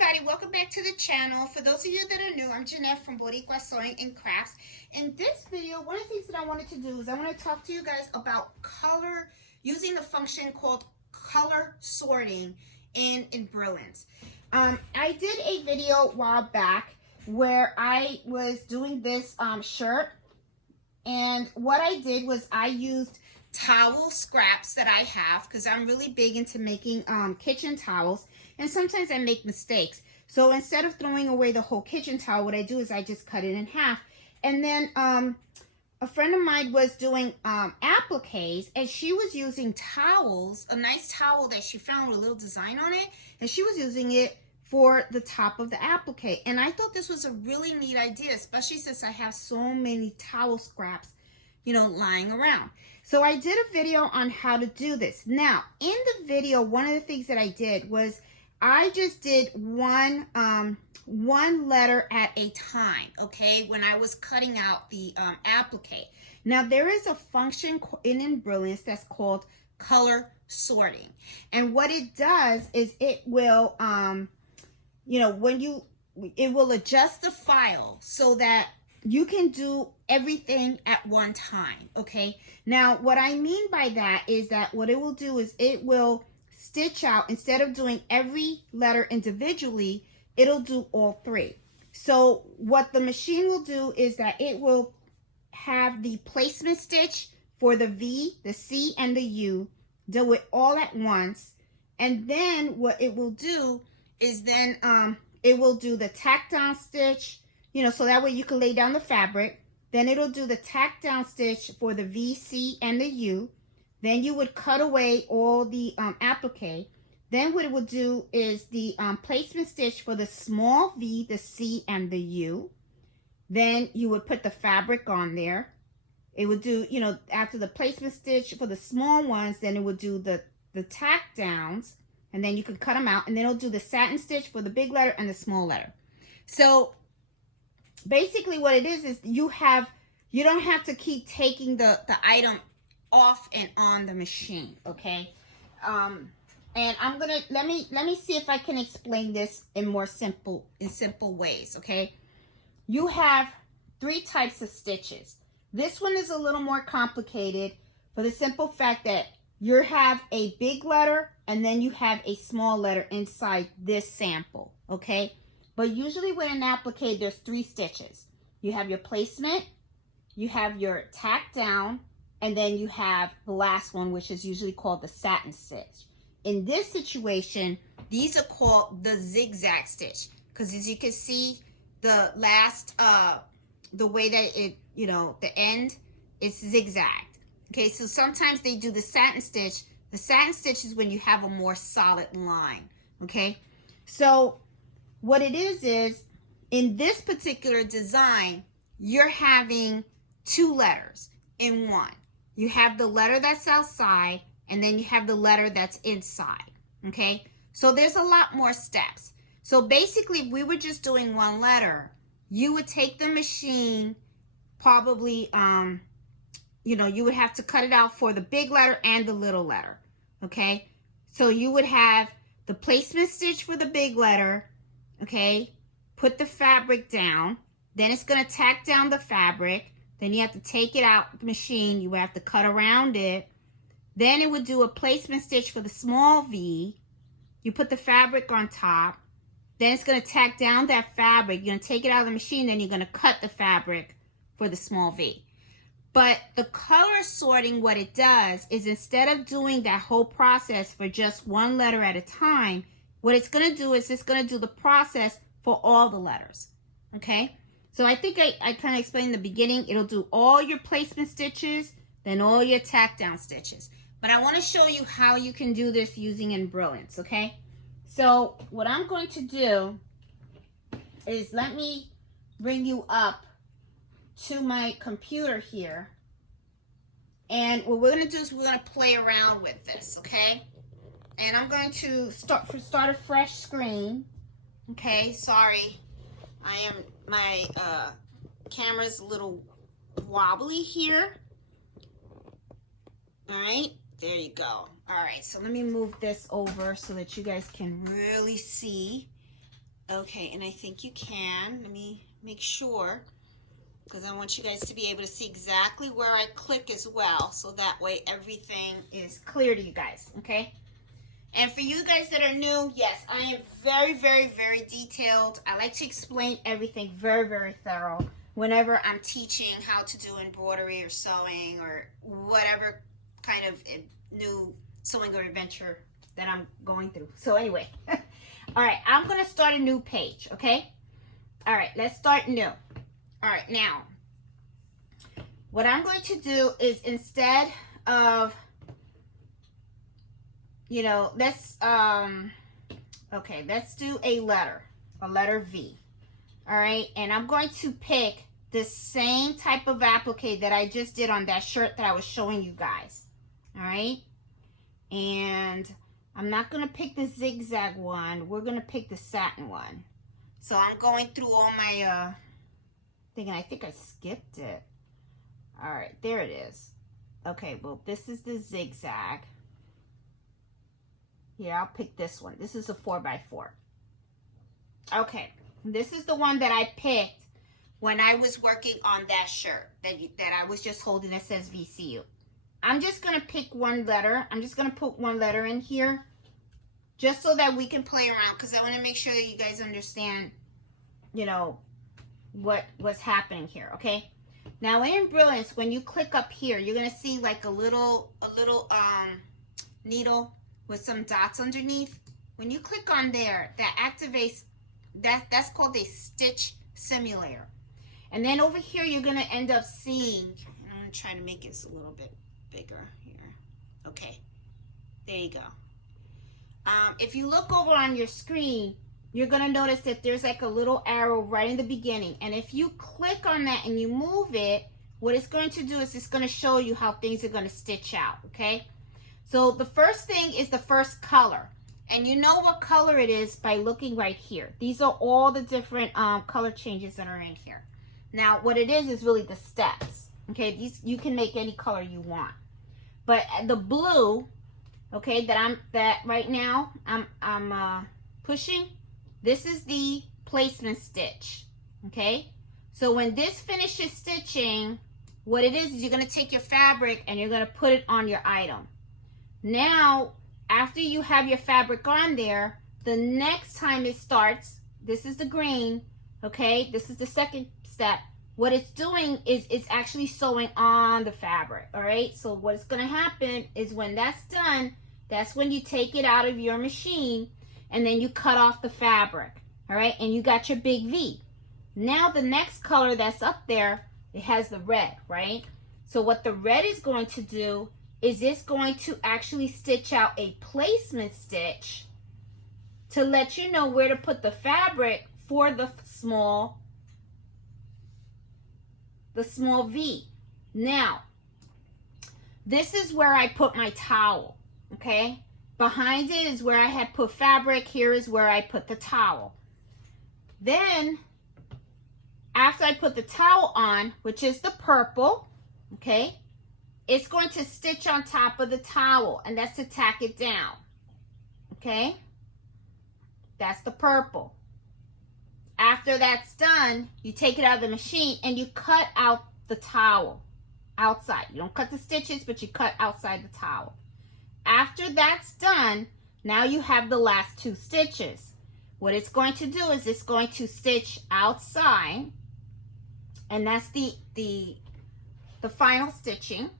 everybody, welcome back to the channel. For those of you that are new, I'm Jeanette from Boricua Sewing and Crafts. In this video, one of the things that I wanted to do is I want to talk to you guys about color, using the function called color sorting in Embrillance. I did a video a while back where I was doing this shirt, and what I did was I used towel scraps that I have because I'm really big into making kitchen towels, and sometimes I make mistakes. So instead of throwing away the whole kitchen towel, what I do is I just cut it in half. And then a friend of mine was doing appliques, and she was using towels, a nice towel that she found with a little design on it, and she was using it for the top of the applique. And I thought this was a really neat idea, especially since I have so many towel scraps, you know, lying around. So I did a video on how to do this. Now, in the video, one of the things that I did was I just did one letter at a time, okay, when I was cutting out the applique. Now, there is a function in Embrillance that's called color sorting. And what it does is it will, you know, it will adjust the file so that you can do everything at one time, okay? Now, what I mean by that is that what it will do is it will stitch out, instead of doing every letter individually, it'll do all three. So what the machine will do is that it will have the placement stitch for the V, the C, and the U, do it all at once. And then what it will do is then it will do the tack down stitch, you know, so that way you can lay down the fabric. Then it'll do the tack down stitch for the V, C, and the U. Then you would cut away all the applique. Then what it will do is the placement stitch for the small V, the C, and the U. Then you would put the fabric on there. It would do, you know, after the placement stitch for the small ones, then it would do the tack downs, and then you could cut them out, and then it'll do the satin stitch for the big letter and the small letter. So basically what it is you don't have to keep taking the item off and on the machine, okay? And I'm gonna let me see if I can explain this in simple ways, okay? You have 3 types of stitches. This one is a little more complicated for the simple fact that you have a big letter and then you have a small letter inside this sample, okay? But usually with an applique, there's 3 stitches. You have your placement, you have your tack down, and then you have the last one, which is usually called the satin stitch. In this situation, these are called the zigzag stitch, because as you can see, the last, the way that it, you know, the end is zigzagged. Okay, so sometimes they do the satin stitch. The satin stitch is when you have a more solid line, okay? So what it is in this particular design, you're having 2 letters in one. You have the letter that's outside, and then you have the letter that's inside, okay? So there's a lot more steps. So basically, if we were just doing 1 letter, you would take the machine, probably, you know, you would have to cut it out for the big letter and the little letter, okay? So you would have the placement stitch for the big letter, okay? Put the fabric down, then it's gonna tack down the fabric, then you have to take it out the machine, you have to cut around it, then it would do a placement stitch for the small V, you put the fabric on top, then it's gonna tack down that fabric, you're gonna take it out of the machine, then you're gonna cut the fabric for the small V. But the color sorting, what it does is instead of doing that whole process for just 1 letter at a time, what it's gonna do is it's gonna do the process for all the letters, okay? So I think I kind of explained in the beginning, it'll do all your placement stitches, then all your tack down stitches. But I want to show you how you can do this using Embrillance, okay? So what I'm going to do is let me bring you up to my computer here. And what we're going to do is we're going to play around with this, okay? And I'm going to start a fresh screen. Okay, sorry. My camera's a little wobbly here. All right, there you go. All right, so let me move this over so that you guys can really see Okay, and I think you can. Let me make sure, because I want you guys to be able to see exactly where I click as well, so that way everything is clear to you guys, okay? And for you guys that are new, yes, I am very, very, very detailed. I like to explain everything very, very thorough whenever I'm teaching how to do embroidery or sewing or whatever kind of new sewing or adventure that I'm going through. So anyway, all right, I'm going to start a new page, okay? All right, let's start new. All right, now, what I'm going to do is instead of, you know, let's do a letter V. All right, and I'm going to pick the same type of applique that I just did on that shirt that I was showing you guys. All right, and I'm not going to pick the zigzag one. We're going to pick the satin one. So I'm going through all my thinking, I think I skipped it. All right, there it is. Okay, well, this is the zigzag. Here, I'll pick this one. This is a 4x4. Okay, this is the one that I picked when I was working on that shirt that I was just holding that says VCU. I'm just going to pick one letter. I'm just going to put one letter in here just so that we can play around, because I want to make sure that you guys understand, you know, what's happening here, okay? Now in Embrillance, when you click up here, you're going to see like a little needle with some dots underneath. When you click on there, that activates, that's called a stitch simulator. And then over here, you're going to end up seeing, I'm going to try to make this a little bit bigger here. Okay, there you go. If you look over on your screen, you're going to notice that there's like a little arrow right in the beginning. And if you click on that and you move it, what it's going to do is it's going to show you how things are going to stitch out, okay? So the first thing is the first color. And you know what color it is by looking right here. These are all the different color changes that are in here. Now, what it is really the steps, okay? These, you can make any color you want. But the blue, okay, that right now I'm pushing, this is the placement stitch, okay? So when this finishes stitching, what it is you're going to take your fabric and you're going to put it on your item. Now, after you have your fabric on there, the next time it starts, this is the green, okay? This is the second step. What it's doing is it's actually sewing on the fabric, all right? So what's going to happen is when that's done, that's when you take it out of your machine and then you cut off the fabric, all right? And you got your big V. Now the next color that's up there, it has the red, right? So what the red is going to do is it's going to actually stitch out a placement stitch to let you know where to put the fabric for the small V. Now, this is where I put my towel, okay? Behind it is where I had put fabric. Here is where I put the towel. Then, after I put the towel on, which is the purple, okay, it's going to stitch on top of the towel, and that's to tack it down, okay? That's the purple. After that's done, you take it out of the machine and you cut out the towel outside. You don't cut the stitches, but you cut outside the towel. After that's done, now you have the last two stitches. What it's going to do is it's going to stitch outside, and that's the final stitching.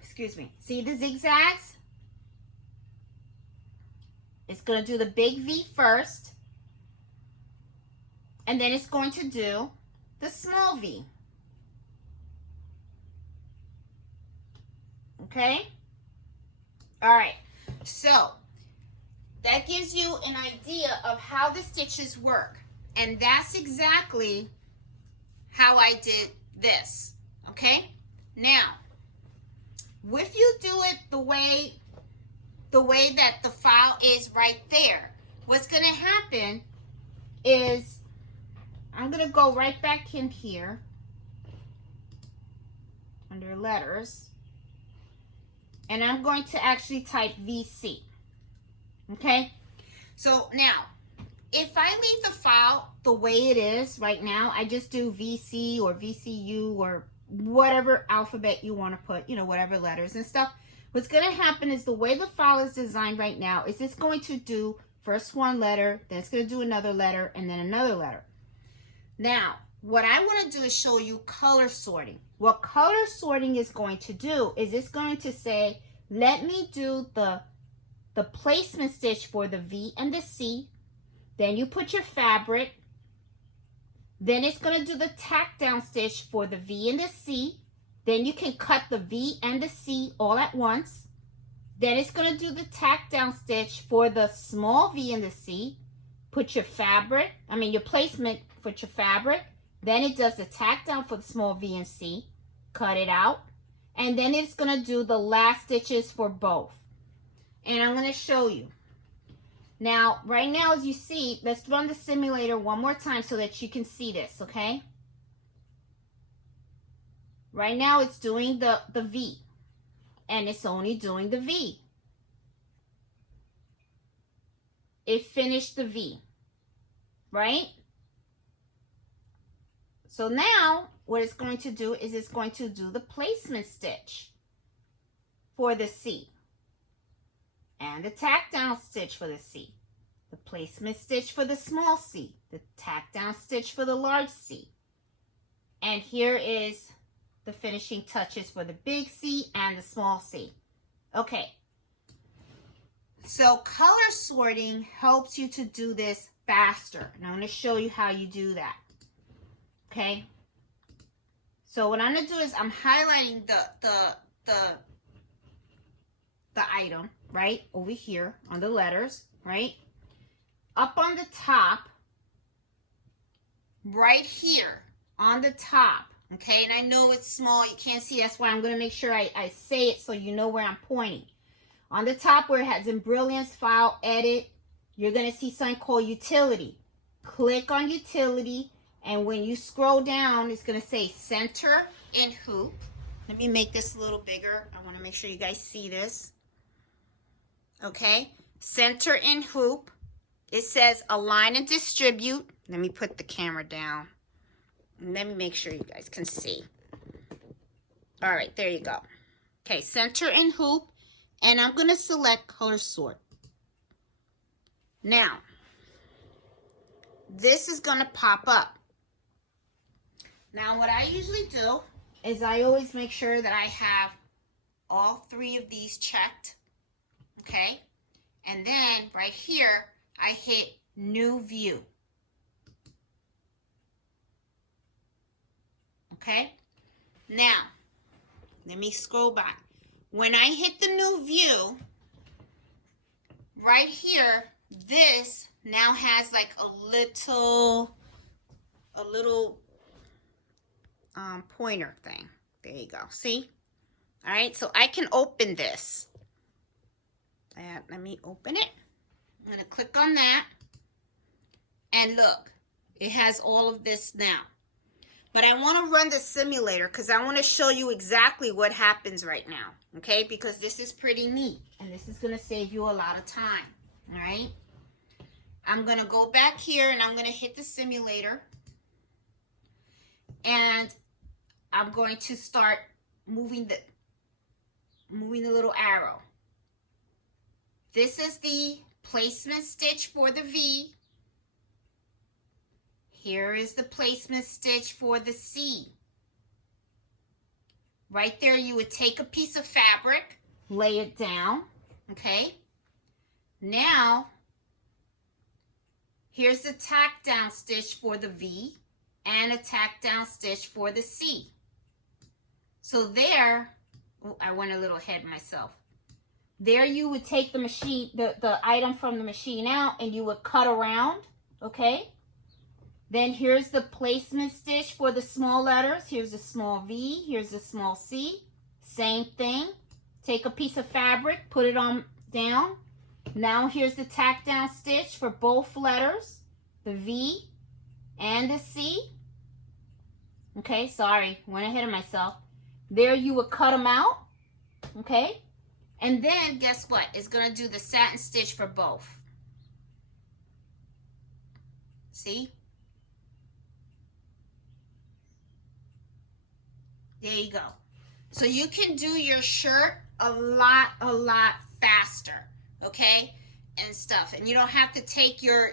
Excuse me. See the zigzags? It's going to do the big V first, and then it's going to do the small V. Okay? All right. So, that gives you an idea of how the stitches work. And that's exactly how I did this. Okay? Now, if you do it the way that the file is right there, what's going to happen is I'm going to go right back in here under letters, and I'm going to actually type VC. Okay, so now if I leave the file the way it is right now, I just do VC or VCU or whatever alphabet you want to put, you know, whatever letters and stuff. What's going to happen is the way the file is designed right now is it's going to do first one letter, then it's going to do another letter, and then another letter. Now, what I want to do is show you color sorting. What color sorting is going to do is it's going to say, let me do the placement stitch for the V and the C. Then you put your fabric. Then it's going to do the tack down stitch for the V and the C. Then you can cut the V and the C all at once. Then it's going to do the tack down stitch for the small V and the C. Put your fabric, your placement, put your fabric. Then it does the tack down for the small V and C. Cut it out. And then it's going to do the last stitches for both. And I'm going to show you. Now, right now, as you see, let's run the simulator one more time so that you can see this, okay? Right now, it's doing the V, and it's only doing the V. It finished the V, right? So now, what it's going to do is it's going to do the placement stitch for the C. And the tack down stitch for the C, the placement stitch for the small C, the tack down stitch for the large C. And here is the finishing touches for the big C and the small C. Okay, so color sorting helps you to do this faster. And I'm going to show you how you do that. Okay, so what I'm going to do is I'm highlighting the item right over here on the letters, right? Up on the top, right here on the top, okay? And I know it's small, you can't see, that's why I'm going to make sure I say it so you know where I'm pointing. On the top where it has Embrillance, File, Edit, you're going to see something called Utility. Click on Utility, and when you scroll down, it's going to say Center in Hoop. Let me make this a little bigger. I want to make sure you guys see this. Okay, center in hoop. It says align and distribute. Let me put the camera down. Let me make sure you guys can see. All right, there you go. Okay, center in hoop. And I'm going to select color sort. Now, this is going to pop up. Now, what I usually do is I always make sure that I have all three of these checked. Okay, and then right here, I hit New View. Okay, now, let me scroll back. When I hit the New View, right here, this now has like a little pointer thing. There you go, see? All right, so I can open this. Let me open it. I'm going to click on that. And look, it has all of this now. But I want to run the simulator because I want to show you exactly what happens right now. Okay, because this is pretty neat. And this is going to save you a lot of time. All right. I'm going to go back here and I'm going to hit the simulator. And I'm going to start moving the little arrow. This is the placement stitch for the V. Here is the placement stitch for the C. Right there, you would take a piece of fabric, lay it down, okay? Now, here's the tack down stitch for the V and a tack down stitch for the C. So there, oh, I went a little ahead myself. There you would take the machine, the item from the machine out, and you would cut around, okay? Then here's the placement stitch for the small letters. Here's the small V, here's the small C. Same thing. Take a piece of fabric, put it on down. Now here's the tack down stitch for both letters, the V and the C. Okay, sorry, went ahead of myself. There you would cut them out, okay? And then guess what? It's going to do the satin stitch for both. See? There you go. So you can do your shirt a lot faster, okay? And stuff. And you don't have to take your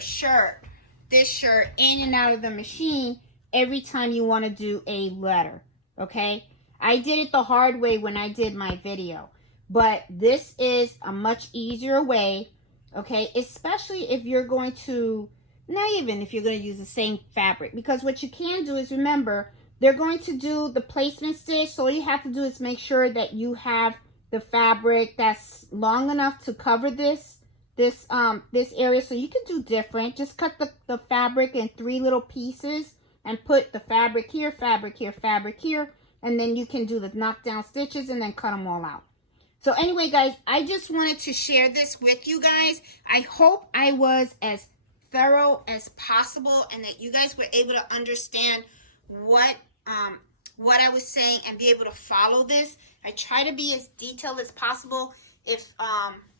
shirt, this shirt, in and out of the machine every time you want to do a letter, okay? I did it the hard way when I did my video, but this is a much easier way, okay? Especially if you're going to, not even if you're going to use the same fabric, because what you can do is, remember, they're going to do the placement stitch, so all you have to do is make sure that you have the fabric that's long enough to cover this area. So you can do different. Just cut the fabric in 3 little pieces and put the fabric here, fabric here, fabric here, and then you can do the knockdown stitches and then cut them all out. So anyway, guys, I just wanted to share this with you guys. I hope I was as thorough as possible and that you guys were able to understand what I was saying and be able to follow this. I try to be as detailed as possible. If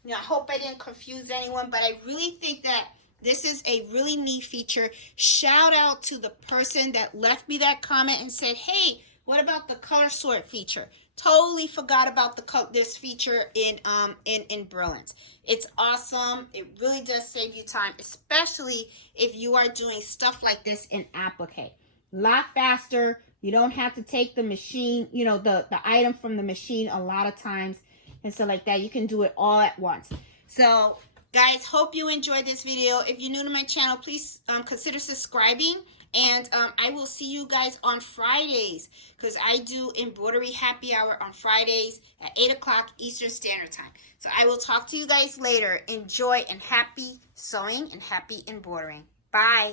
you know, I hope I didn't confuse anyone, but I really think that this is a really neat feature. Shout out to the person that left me that comment and said, hey, what about the color sort feature? Totally forgot about this feature in Embrillance. It's awesome. It really does save you time, especially if you are doing stuff like this in Applique. A lot faster. You don't have to take the machine, you know, the item from the machine a lot of times and stuff like that. You can do it all at once. So, guys, hope you enjoyed this video. If you're new to my channel, please consider subscribing. And I will see you guys on Fridays, because I do embroidery happy hour on Fridays at 8 o'clock Eastern Standard Time. So I will talk to you guys later. Enjoy and happy sewing and happy embroidering. Bye.